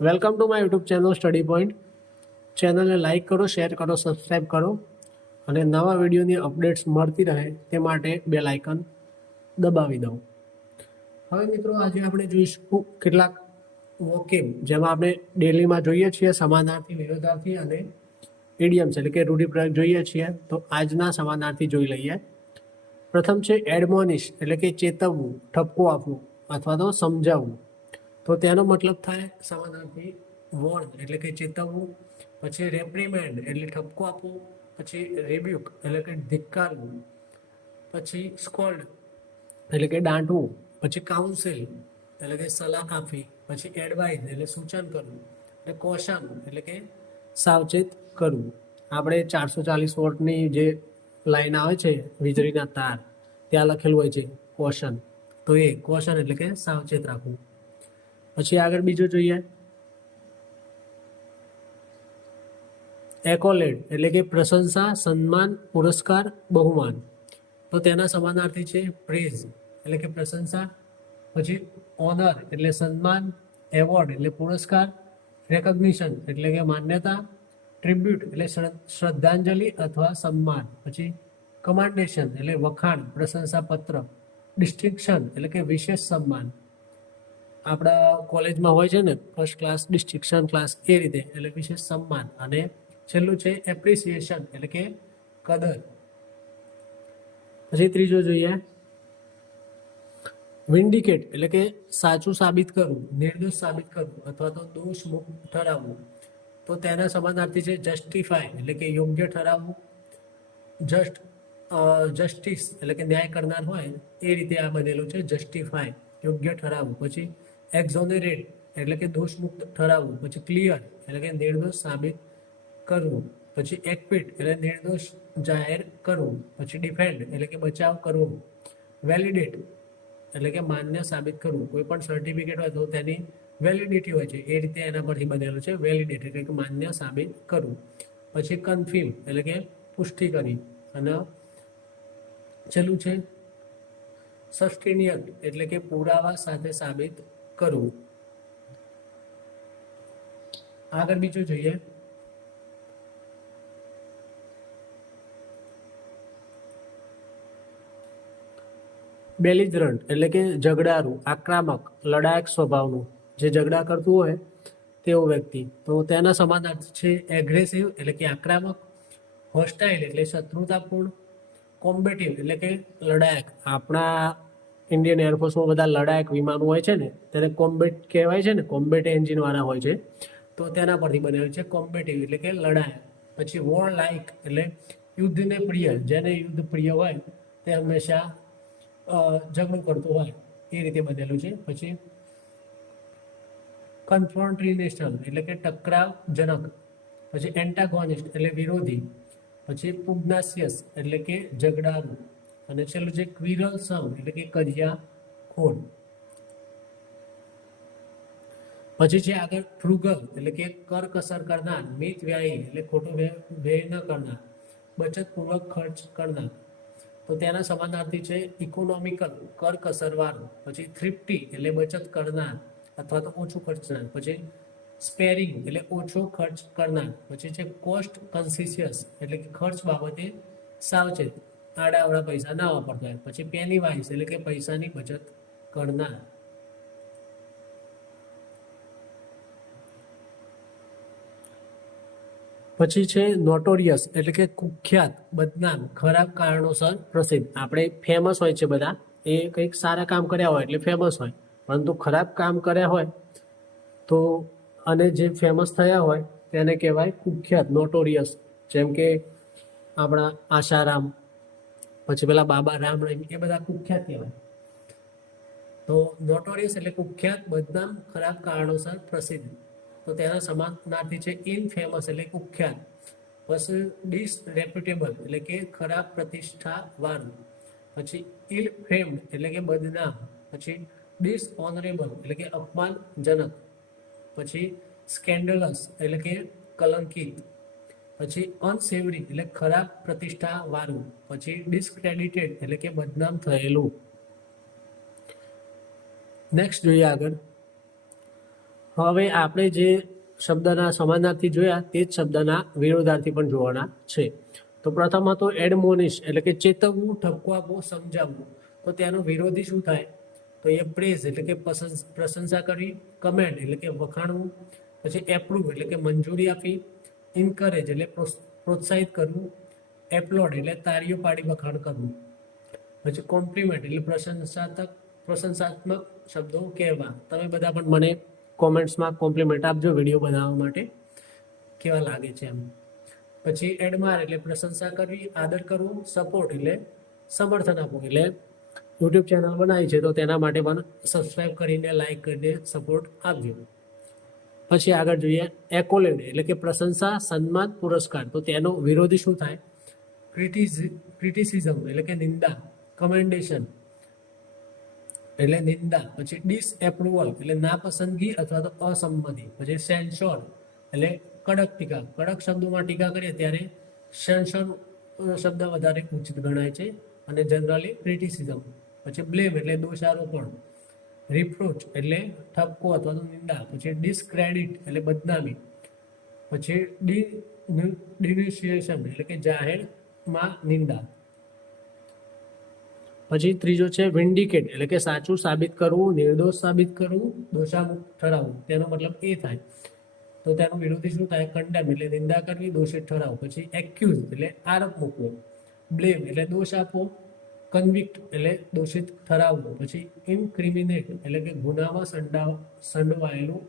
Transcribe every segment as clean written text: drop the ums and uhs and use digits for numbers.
Welcome to my YouTube channel study point. ચેનલને like કરો, share કરો, સબસ્ક્રાઈબ કરો અને નવા વિડીયોની અપડેટ્સ મળતી રહે તે માટે બેલ આઇકન દબાવી દો. હવે મિત્રો, આજે આપણે જોઈશું કેટલાક વોકેબ જેમાં આપણે ડેલીમાં જોઈએ છીએ સમાનાર્થી, વિરોધાર્થી અને ઇડિયમ્સ એટલે કે રૂઢિપ્રયોગ જોઈએ છીએ. તો આજના સમાનાર્થી જોઈ લઈએ. પ્રથમ છે એડમોનિશ એટલે કે ચેતવવું, ઠપકો આપવું અથવા તો સમજાવવું. તો તેનો મતલબ થાય સમાનાર્થી વોર્ન એટલે કે ચેતવવું, પછી રેપ્રિમેન્ડ એટલે ઠપકો આપવો, પછી રેબ્યુક એટલે કે ધિક્કારવું, પછી સ્કોલ્ડ એટલે કે દાંટવું, પછી કાઉન્સિલ એટલે કે સલાહ આપવી, પછી એડવાઇઝ એટલે સૂચન કરવું, અને કોશન એટલે કે સાવચેત કરવું. આપણે 440 વોટની જે લાઈન આવે છે વીજળીના તાર, ત્યાં લખેલું હોય છે કોશન. તો એ કોશન એટલે કે સાવચેત રાખવું. પછી આગળ બીજું જોઈએ એકોલેડ એટલે કે પ્રશંસા, સન્માન, પુરસ્કાર, બહુમાન. તો તેના સમાનાર્થી છે પ્રેઝ એટલે કે પ્રશંસા, પછી ઓનર એટલે સન્માન, એવોર્ડ એટલે પુરસ્કાર, રેકગ્નિશન એટલે કે માન્યતા, ટ્રિબ્યુટ એટલે શ્રદ્ધાંજલિ અથવા સન્માન, પછી કમાન્ડેશન એટલે વખાણ, પ્રશંસાપત્ર, ડિસ્ટિંક્શન એટલે કે વિશેષ સન્માન. આપણા કોલેજમાં હોય છે ને ફર્સ્ટ ક્લાસ, ડિસ્ટિંક્શન ક્લાસ, એ રીતે એટલે વિશેષ સન્માન. અને છેલ્લું છે એપ્રિસિએશન એટલે કે કદર. પછી ત્રીજો જોઈએ વિન્ડિકેટ એટલે કે સાચું સાબિત કરવું, નિર્દોષ સાબિત કરવું અથવા તો દોષ મુક્ત ઠરાવવું. તો તેના સમાનાર્થી છે જસ્ટિફાય એટલે કે યોગ્ય ઠરાવવું, જસ્ટિસ એટલે કે ન્યાય કરનાર હોય એ રીતે આ બનેલું છે જસ્ટિફાય, યોગ્ય ઠરાવવું. પછી એક્ઝોનેરેટ એટલે કે દોષ મુક્ત ઠરાવવું, પછી ક્લિયર એટલે કે નિર્દોષ સાબિત કરવું, પછી એક્વિટ એટલે નિર્દોષ જાહેર કરવું, પછી ડિફેન્ડ એટલે કે બચાવ કરવો, વેલિડેટ એટલે કે માન્ય સાબિત કરવું. કોઈ પણ સર્ટિફિકેટ હોય તો તેની વેલિડિટી હોય છે, એ રીતે એના પરથી બનેલું છે વેલિડેટ એટલે કે માન્ય સાબિત કરવું. પછી કન્ફર્મ એટલે કે પુષ્ટિ કરી. અને છેલ્લું છે સસ્ટિનિયન્ટ એટલે કે પુરાવા સાથે સાબિત કરવું. આગળ બીજું જોઈએ બેલિજરન્ટ એટલે કે ઝઘડારું, આક્રમક, લડાયક સ્વભાવનું, જે ઝઘડા કરતું હોય તેવો વ્યક્તિ. તો તેના સમાનાર્થી છે એગ્રેસિવ એટલે કે આક્રમક, હોસ્ટાઇલ એટલે શત્રુતાપૂર્ણ, કોમ્બેટિવ એટલે કે લડાયક. આપણા ઇન્ડિયન એરફોર્સમાં બધા લડાયક વિમાનો હોય છે ને તેને કોમ્બેટ કહેવાય છે ને, કોમ્બેટ એન્જિન વાળા હોય છે. તો તેના પરથી બનેલું છે કોમ્બેટિવ એટલે કે લડાયક. પછી વોર લાઇક એટલે યુદ્ધને પ્રિય, જેને યુદ્ધ પ્રિય હોય તે હંમેશા ઝઘડો કરતો હોય એ રીતે બનેલું છે. પછી કન્ફ્રોન્ટેશનલ એટલે કે ટકરાવજનક, પછી એન્ટાગોનિસ્ટ એટલે વિરોધી, પછી પુગ્નાસિયસ એટલે કે ઝઘડારું, અને છેલ્લું છે ક્વિરલસમ એટલે કે કજિયાખોર. પછી છે આગળ ફ્રુગલ એટલે કે કરકસર કરનાર, મિતવ્યયી એટલે ખોટો વ્યય ન કરનાર, બચતપૂર્વક ખર્ચ કરનાર. તો તેના સમાનાર્થી છે ઇકોનોમિકલ કરકસરવાળું, પછી થ્રિફ્ટી એટલે બચત કરનાર અથવા તો ઓછું ખર્ચનાર, પછી સ્પેરિંગ એટલે ઓછો ખર્ચ કરનાર, પછી છે કોસ્ટ કોન્શિયસ એટલે કે ખર્ચ બાબતે સાવચેત, આડાઅવળા પૈસા ના વાપરતા હોય, પછી પેની વાઇઝ એટલે કે પૈસાની બચત કરનાર. પછી છે નોટોરિયસ એટલે કે કુખ્યાત, બદનામ, ખરાબ કારણોસર પ્રસિદ્ધ. આપણે ફેમસ હોય છે બધા, એ કંઈક સારા કામ કર્યા હોય એટલે ફેમસ હોય, પરંતુ ખરાબ કામ કર્યા હોય તો અને જે ફેમસ થયા હોય તેને કહેવાય કુખ્યાત, નોટોરિયસ. જેમ કે આપણા આશારામ, પછી પેલા બાબા રામ રહીમ, એ બધા કુખ્યાત કહેવાય. તો નોટોરિયસ એટલે કુખ્યાત, બદનામ, ખરાબ કારણોસર પ્રસિદ્ધ. તો તેના સમાનાર્થી છે ઇનફેમસ એટલે કુખ્યાત, પછી ડિસરેપ્યુટેબલ એટલે કે ખરાબ પ્રતિષ્ઠા વાળું, પછી ઇલ ફેમ્ડ એટલે કે બદનામ, પછી ડિસઓનરેબલ એટલે કે અપમાનજનક, પછી સ્કેન્ડલસ એટલે કે કલંકિત, પછી અનસેવરી એટલે ખરાબ પ્રતિષ્ઠા વાળું, પછી ડિસ્ક્રેડિટેડ એટલે કે બદનામ થયેલું. નેક્સ્ટ જોઈએ આગળ હવે આપણે જે શબ્દના સમાનાર્થી જોયા તે જ શબ્દના વિરોધાર્થી પણ જોવાના છે. તો પ્રથમ હતો એડમોનિશ એટલે કે ચેતવવું, ઠપકો આપવો, સમજાવવું. તો તેનો વિરોધી શું થાય? તો એ પ્રેઝ એટલે કે પ્રશંસા કરવી, કમેન્ટ એટલે કે વખાણવું, પછી એપ્રુવ એટલે કે મંજૂરી આપવી, ઇન્કરેજ એટલે પ્રોત્સાહિત કરવું, એપ્લોડ એટલે તાળીઓ પાડી વખાણ કરવું, પછી કોમ્પ્લિમેન્ટ એટલે પ્રશંસાત્મક શબ્દો કહેવા. તમે બધા પણ મને કોમેન્ટ્સમાં કોમ્પ્લિમેન્ટ આપજો વિડીયો બનાવવા માટે કેવા લાગે છે એમ. પછી એડમાયર એટલે પ્રશંસા કરવી, આદર કરવું, સપોર્ટ એટલે સમર્થન આપવું. એટલે યુટ્યુબ ચેનલ બનાવી છે તો તેના માટે પણ સબસ્ક્રાઇબ કરીને લાઈક કરીને સપોર્ટ આપજો. પછી આગળ જોઈએ એકોલેડ એટલે કે પ્રશંસા, સન્માન, પુરસ્કાર. તો તેનો વિરોધી શું થાય? ક્રિટિસિઝમ એટલે કે નિંદા, કમેન્ડેશન એટલે નિંદા, પછી ડિસએપ્રુવલ એટલે નાપસંદગી અથવા તો અસંમતિ, પછી સેન્સોર એટલે કડક ટીકા. કડક શબ્દોમાં ટીકા કરીએ ત્યારે સેન્સોર શબ્દ વધારે ઉચિત ગણાય છે અને જનરલી ક્રિટિસિઝમ. પછી બ્લેમ એટલે દોષારોપણ, રિપ્રોચ એટલે ઠપકો અથવા તો નિંદા, પછી ડિસ્ક્રેડિટ એટલે બદનામી, પછી ડિન્યુન્સિએશન એટલે કે જાહેરમાં નિંદા. પછી ત્રીજો છે વિન્ડિકેટ એટલે કે સાચું સાબિત કરવું, નિર્દોષ સાબિત કરવું, દોષામુક્ત ઠરાવવું. તેનો મતલબ એ થાય. તો તેનો વિરોધી શું થાય? કન્ડેમ એટલે નિંદા કરવી, દોષિત ઠરાવવું. પછી એક્યુઝ એટલે આરોપ મૂકવો, બ્લેમ એટલે દોષ આપવો, કન્વિક્ટ એટલે દોષિત ઠરાવવું. પછી ઇન્ક્રિમિનેટ એટલે કે ગુનામાં સંડોવાયેલું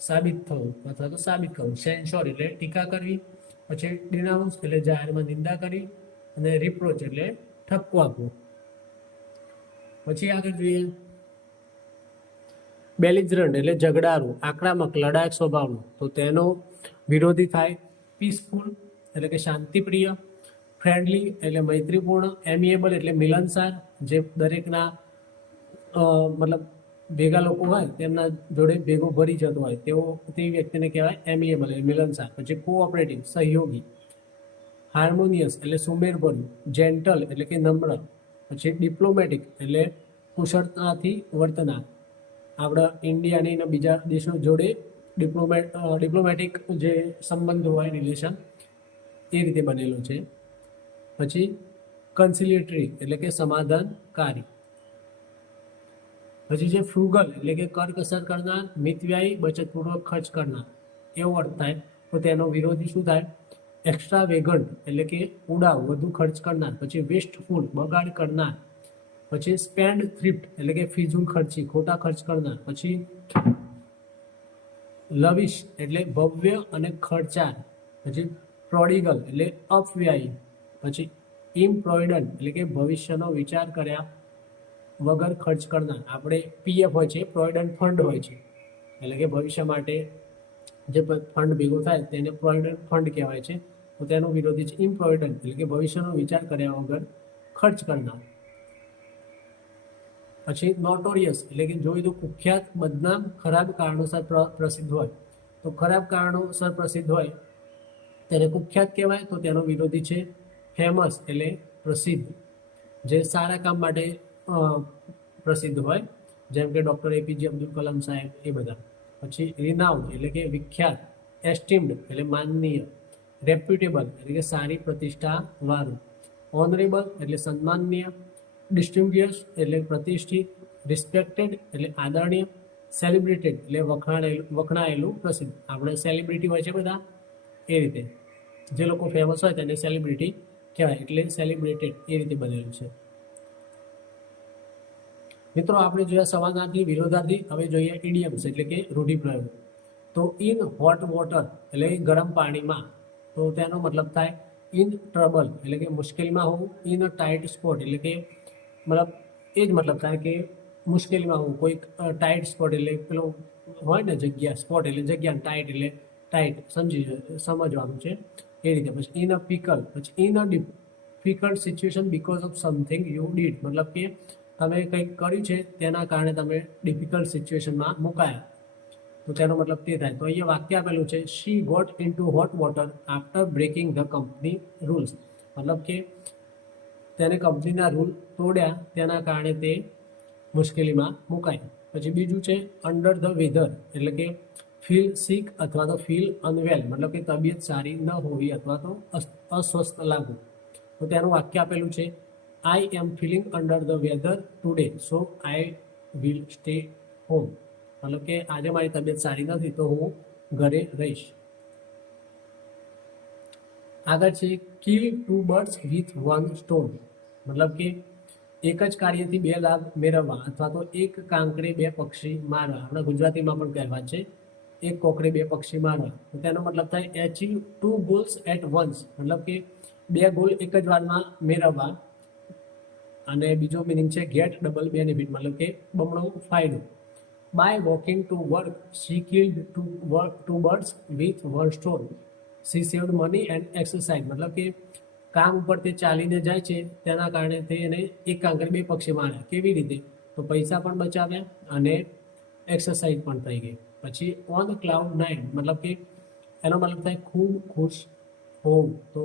સાબિત થવું અથવા તો સાબિત કરવું. સેન્સોર એટલે ટીકા કરવી. પછી ડિનાઉન્સ એટલે જાહેરમાં નિંદા કરવી અને રિપ્રોચ એટલે ઠપકો આપવો. પછી આગળ જોઈએ બેલિજરન્ટ એટલે ઝઘડારું, આક્રમક, લડાયક સ્વભાવનું. તો તેનો વિરોધી થાય પીસફુલ એટલે કે શાંતિપ્રિય, ફ્રેન્ડલી એટલે મૈત્રીપૂર્ણ, એમિએબલ એટલે મિલનસાર, જે દરેકના મતલબ ભેગા લોકો હોય તેમના જોડે ભેગો ભરી જતો હોય તેવી વ્યક્તિને કહેવાય એમિએબલ એટલે મિલનસાર. પછી કોઓપરેટિવ સહયોગી, હાર્મોનિયસ એટલે સુમેળભર્યું, જેન્ટલ એટલે કે નમ્ર, પછી ડિપ્લોમેટિક એટલે કુશળતાથી વર્તનાર. આપણા ઇન્ડિયાની અને બીજા દેશો જોડે ડિપ્લોમેટિક જે સંબંધ હોય રિલેશન એ રીતે બનેલું છે. પછી કન્સિલિએટરી એટલે કે સમાધાનકારી. પછી જે ફ્રુગલ એટલે કે કરકસર કરનાર, મિતવ્યયી બચતપૂર્વક ખર્ચ કરનાર એવો અર્થ થાય. તો તેનો વિરોધી શું થાય? એક્સ્ટ્રા વેગન્ટ એટલે કે ઉડાવ, વધુ ખર્ચ કરનાર. પછી વેસ્ટફુલ બગાડ કરનાર. પછી સ્પેન્ડ થ્રિફ્ટ એટલે કે ફિઝૂલ ખર્ચી, ખોટા ખર્ચ કરનાર. પછી લવિશ એટલે ભવ્ય અને ખર્ચાળ. પછી પ્રોડિગલ એટલે અપવ્યયી. પછી ઇમ્પ્રોવિડન્ટ એટલે કે ભવિષ્યનો વિચાર કર્યા વગર ખર્ચ કરનાર. આપણે પીએફ હોય છે, પ્રોવિડન્ટ ફંડ હોય છે, એટલે કે ભવિષ્ય માટે જે ફંડ ભેગો થાય તેને પ્રોવિડન્ટ ફંડ કહેવાય છે. તો તેનો વિરોધી છે ઇમ્પ્રોવિડન્ટ એટલે કે ભવિષ્યનો વિચાર કર્યા વગર ખર્ચ કરનાર. પછી નોટોરિયસ એટલે કે જોઈ તો કુખ્યાત, બદનામ, ખરાબ કારણોસર પ્રસિદ્ધ હોય. તો ખરાબ કારણોસર પ્રસિદ્ધ હોય તેને કુખ્યાત કહેવાય. તો તેનો વિરોધી છે ફેમસ એટલે પ્રસિદ્ધ, જે સારા કામ માટે પ્રસિદ્ધ હોય, જેમ કે ડૉક્ટર એપીજે અબ્દુલ કલામ સાહેબ એ બધા. પછી રિનાઉન્ડ એટલે કે વિખ્યાત, એસ્ટીમ્ડ એટલે માનનીય, રેપ્યુટેબલ એટલે કે સારી પ્રતિષ્ઠા વાળું, ઓનરેબલ એટલે સન્માનનીય, ડિસ્ટિંગ્વિશ એટલે પ્રતિષ્ઠિત, રિસ્પેક્ટેડ એટલે આદરણીય, સેલિબ્રેટેડ એટલે વખણાયેલું પ્રસિદ્ધ. આપણે સેલિબ્રિટી હોય છે બધા એ રીતે, જે લોકો ફેમસ હોય તેને સેલિબ્રિટી કહેવાય, એટલે સેલિબ્રેટેડ એ રીતે બનેલું છે. મિત્રો આપણે જોયા સમાનાર્થી, વિરોધાર્થી. હવે જોઈએ ઇડિયમ્સ એટલે કે રૂઢિપ્રયોગ. તો ઇન હોટ વોટર એટલે ગરમ પાણીમાં. તો તેનો મતલબ થાય ઇન ટ્રબલ એટલે કે મુશ્કેલીમાં હોવું, ઇન અ ટાઈટ સ્પોટ એટલે કે મતલબ એ જ મતલબ થાય કે મુશ્કેલીમાં હોવું. કોઈક ટાઈટ સ્પોટ એટલે પેલો હોય ને જગ્યા, સ્પોટ એટલે જગ્યા, ટાઈટ એટલે ટાઈટ, સમજવાનું છે એ રીતે. પછી ઇન અ પીકલ, પછી in a difficult situation because of something you did, મતલબ કે તમે કંઈક કર્યું છે તેના કારણે તમે ડિફિકલ્ટ સિચ્યુએશનમાં મુકાયા. તો તેનો મતલબ તે થાય. તો અહીંયા વાક્ય આપેલું છે she got into hot water after breaking the company rules, મતલબ કે તેને કંપનીના રૂલ તોડ્યા તેના કારણે તે મુશ્કેલીમાં મુકાય. પછી બીજું છે અંડર ધ વેધર એટલે કે ફીલ સિક અથવા તો ફીલ અનવેલ મતલબ કે તબિયત સારી ન હોવી અથવા તો અસ્વસ્થ લાગવું. તો તેનું વાક્ય આપેલું છે I am feeling under the weather today so I will stay home. મતલબ કે આજે મારી તબિયત સારી નથી તો હું ઘરે રહીશ. આગળ છે કિલ 2 બર્ડ્સ વિથ 1 સ્ટોન. મતલબ કે એક જ કાર્યથી 2 લાભ મેળવવા અથવા તો એક કાંકરે 2 પક્ષી મારવા. આપણા ગુજરાતીમાં પણ કહેવાય છે એક કોકડે 2 પક્ષી મારવા. તો તેનો મતલબ થાય એચીવ 2 ગોલ્સ એટ વન્સ. મતલબ કે 2 ગોલ એક જ વારમાં મેળવવા. અને બીજો મિનિંગ છે ગેટ ડબલ બેનિફિટ મતલબ કે બમણો ફાયદો. By walking to work she killed 2 birds with 1 stone. She saved money and exercise. મતલબ કે કામ ઉપર તે ચાલીને જાય છે તેના કારણે તે એને એક કાંકરે 2 પક્ષી માર્યા. કેવી રીતે? તો પૈસા પણ બચાવ્યા અને એક્સરસાઇઝ પણ થઈ ગઈ. પછી ઓન ક્લાઉડ 9 મતલબ કે એનો મતલબ થાય ખૂબ ખુશ હોવું. તો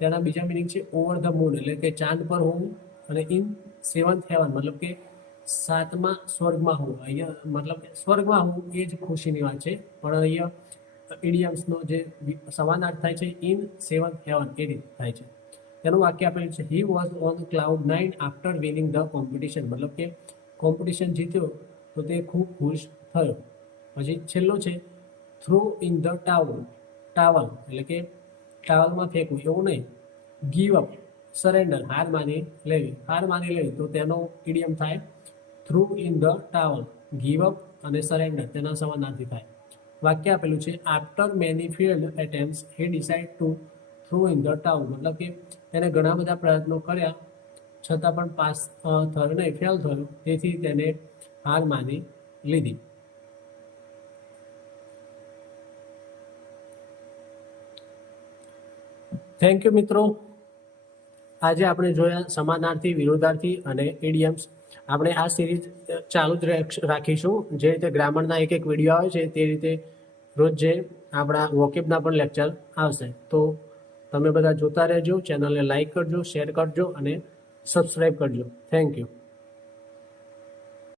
તેના બીજા મિનિંગ છે ઓવર ધ મૂન એટલે કે ચાંદ પર હોવું. અને ઇન 7th હેવન મતલબ કે 7મા સ્વર્ગમાં હોવું. અહીંયા મતલબ કે સ્વર્ગમાં હોવું એ જ ખુશીની વાત છે. પણ અહીંયા ઇડિયમ્સનો જે સમાનાર્થ થાય છે ઇન 7th હેવન એ રીતે થાય છે. તેનું વાક્ય આપેલું છે he was on cloud 9 after winning the competition. મતલબ કે કોમ્પિટિશન જીત્યો તો તે ખૂબ ખુશ થયો. પછી છેલ્લો છે થ્રો ઇન ધ ટાવલ એટલે કે ટાવલમાં ફેંકવું એવું નહીં. ગીવ અપ સરેન્ડર હાર માની લેવી. તો તેનો ઇડિયમ થાય throw in the towel. Give up અને સરેન્ડર તેના સમાનાર્થી થાય. વાક્ય આપેલું છે after many failed attempts he decide to throw in the towel. મતલબ કે તેને ઘણા બધા પ્રયત્નો કર્યા છતાં પણ પાસ થયો નહીં, ફેલ થયો. તેથી તેને હાર માની લીધી. થેન્ક યુ મિત્રો. આજે આપણે જોયા સમાનાર્થી, વિરોધાર્થી અને ઇડિયમ્સ. આપણે આ સિરીઝ ચાલુ જ રાખીશું. જે રીતે ગ્રામરના એક વિડીયો આવે છે તે રીતે રોજ જે આપણા વોકેબના પણ લેક્ચર આવશે. તો તમે બધા જોતા રહેજો. ચેનલને લાઈક કરજો, શેર કરજો અને સબસ્ક્રાઈબ કરજો. Thank you.